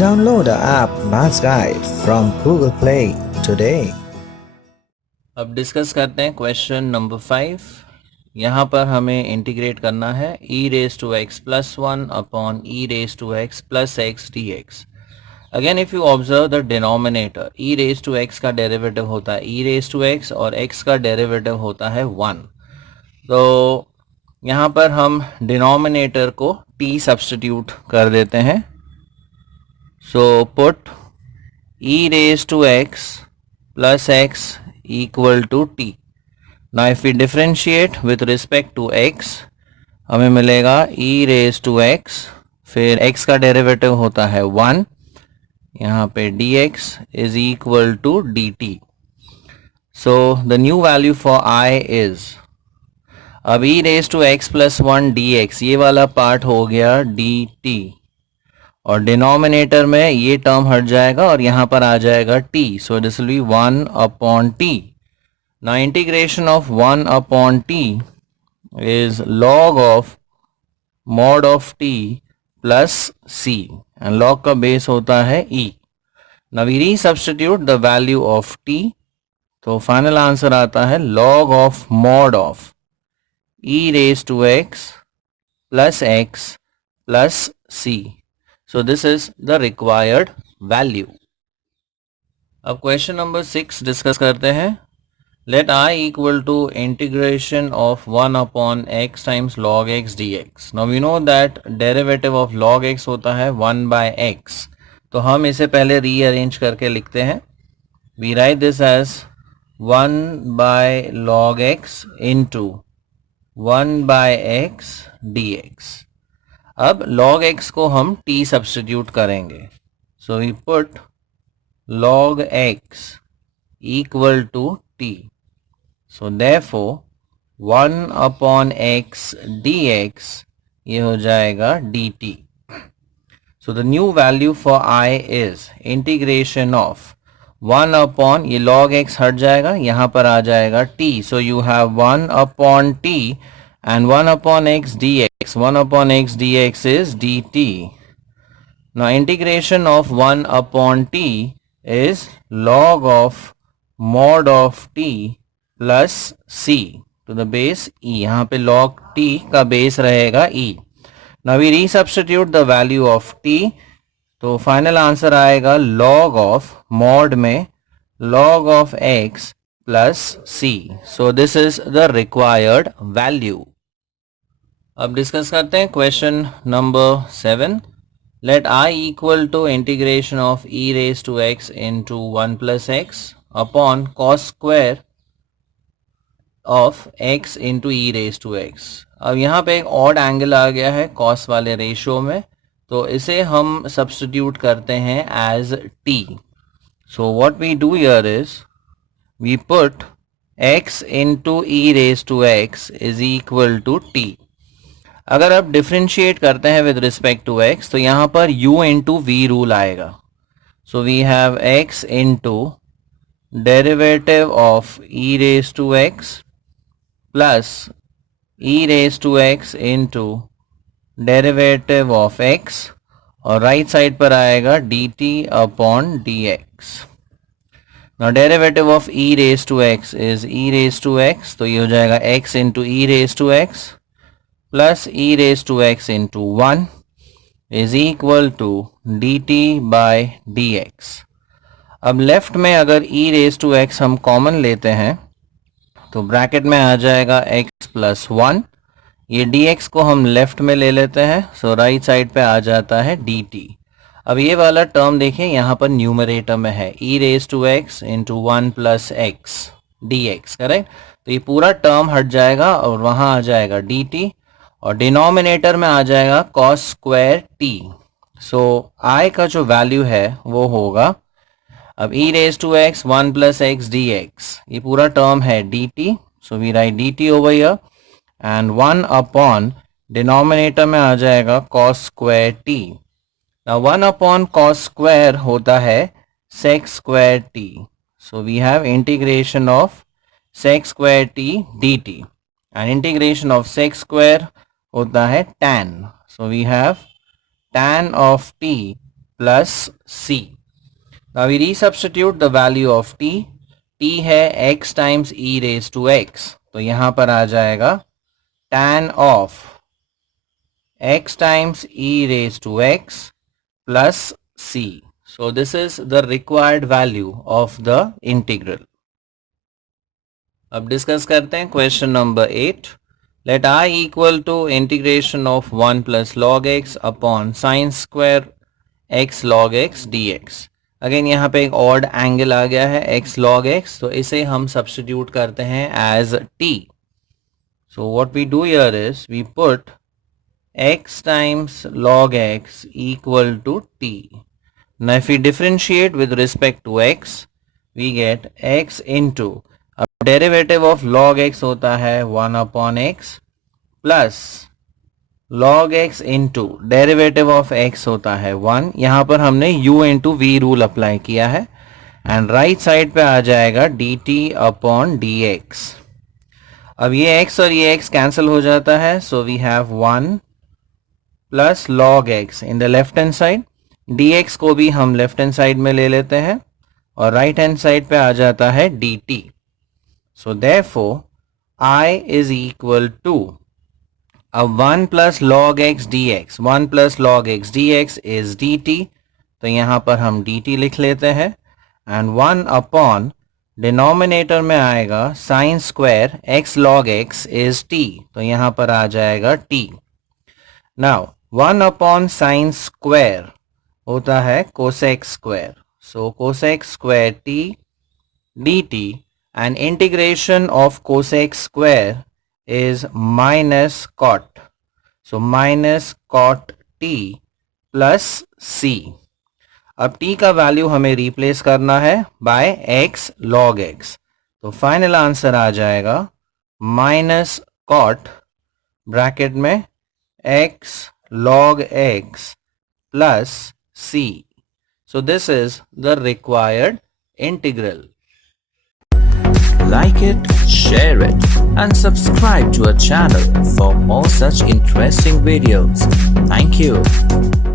Download the app Maths Guide from Google Play today. अब discuss करते हैं question number 5। यहाँ पर हमें इंटीग्रेट करना है e raise to x plus 1 upon e raise to x plus x dx। Again if you observe the denominator, e raise to x का derivative होता है e रेज टू x और x का डेरिवेटिव होता है 1। तो यहाँ पर हम डिनोमिनेटर को t सब्स्टिट्यूट कर देते हैं। So put e raise to x plus x equal to t. Now if we differentiate with respect to x, हमें मिलेगा e raised to x, फिर x का डेरिवेटिव होता है 1, यहाँ पे dx is equal to dt. So the new value for I is, अब e raised to x plus 1 dx ये वाला पार्ट हो गया dt और डिनोमिनेटर में ये टर्म हट जाएगा और यहाँ पर आ जाएगा t. So this will be 1 upon t. Now integration of 1 upon t is log of mod of t plus c and log का बेस होता है e. Now we resubstitute the value of t, तो final answer आता है log of mod of e raise to x plus c. So this is the required value. अब question number 6 discuss करते हैं. Let I equal to integration of 1 upon x times log x dx. Now we know that derivative of log x होता है 1 by x. तो हम इसे पहले rearrange करके लिखते हैं. We write this as 1 by log x into 1 by x dx. अब log x को हम t सब्स्टिट्यूट करेंगे. So we put log x equal to t. So therefore 1 upon x dx ये हो जाएगा dt. So the new value for i is integration of 1 upon, ये log x हट जाएगा, यहाँ पर आ जाएगा t. So you have 1 upon t and 1 upon x dx. 1 upon x dx is dt. Now integration of 1 upon t is log of mod of t plus c to the base e. यहाँ पे log t का base रहेगा e. Now we resubstitute the value of t, तो final answer आएगा log of mod में log of x plus c. So this is the required value. अब discuss करते हैं question number 7. Let I equal to integration of e raise to x into 1 plus x upon cos square of x into e raise to x. अब यहाँ पे एक odd angle आ गया है cos वाले रेशियो में, तो इसे हम सब्स्टिट्यूट करते हैं as t. So what we do here is we put x into e raise to x is equal to t. अगर आप डिफ्रेंशिएट करते हैं विद रिस्पेक्ट टू x, तो यहाँ पर u इंटू वी रूल आएगा. So we have x into derivative of e raise to x plus e raise to x into derivative of x और right side पर आएगा dt upon dx. Now derivative of e raise to x is e raise to x, तो ये हो जाएगा x into e raise to x plus e raised to x into 1 is equal to dt by dx. अब left में अगर e raised to x हम common लेते हैं तो ब्रैकेट में आ जाएगा x plus 1. ये dx को हम लेफ्ट में ले लेते हैं, सो राइट साइड पे आ जाता है dt. अब ये वाला टर्म देखिए यहाँ पर न्यूमरेटर में है e raised to x into 1 plus x dx, correct. तो ये पूरा टर्म हट जाएगा और वहाँ आ जाएगा dt और डिनोमिनेटर में आ जाएगा cos square t. So i का जो वैल्यू है वो होगा, अब e raise to x 1 plus x d x, ये पूरा टर्म है dt. So we write dt over here and 1 upon denominator में आ जाएगा cos square t. Now 1 upon cos square होता है sec square t. So we have integration of sec square t dt and integration of sec square होता है tan. So we have tan of t plus c. Now we resubstitute the value of t. t है x times e raised to x, तो यहाँ पर आ जाएगा tan of x times e raised to x plus c. So this is the required value of the integral. अब discuss करते हैं question number 8. Let I equal to integration of 1 plus log x upon sine square x log x dx. Again यहाँ पे एक odd angle आ गया है x log x, तो इसे हम सब्स्टिट्यूट करते हैं as t. So what we do here is we put x times log x equal to t. Now if we differentiate with respect to x, we get x into, अब derivative of log x होता है 1 upon x plus log x into derivative of x होता है 1. यहाँ पर हमने u into v rule apply किया है एंड राइट साइड पे आ जाएगा dt अपॉन dx. अब ये x और ये x कैंसिल हो जाता है, so we have 1 plus log x in the left hand side. dx को भी हम लेफ्ट हैंड साइड में ले लेते हैं और राइट हैंड साइड पे आ जाता है dt. So therefore I is equal to 1 plus log x dx. 1 plus log x dx is dt, तो यहाँ पर हम dt लिख लेते हैं एंड 1 अपॉन डिनोमिनेटर में आएगा sine square x log x is t, तो यहाँ पर आ जाएगा t. Now 1 upon sine square होता है cosec square, so cosec square t dt and integration of cosec square is minus cot. So minus cot t plus c. अब t का value हमें रिप्लेस करना है बाय x log x, तो final answer आ जाएगा minus cot bracket में x log x plus c. So this is the required integral. Like it, share it, and subscribe to our channel for more such interesting videos. Thank you.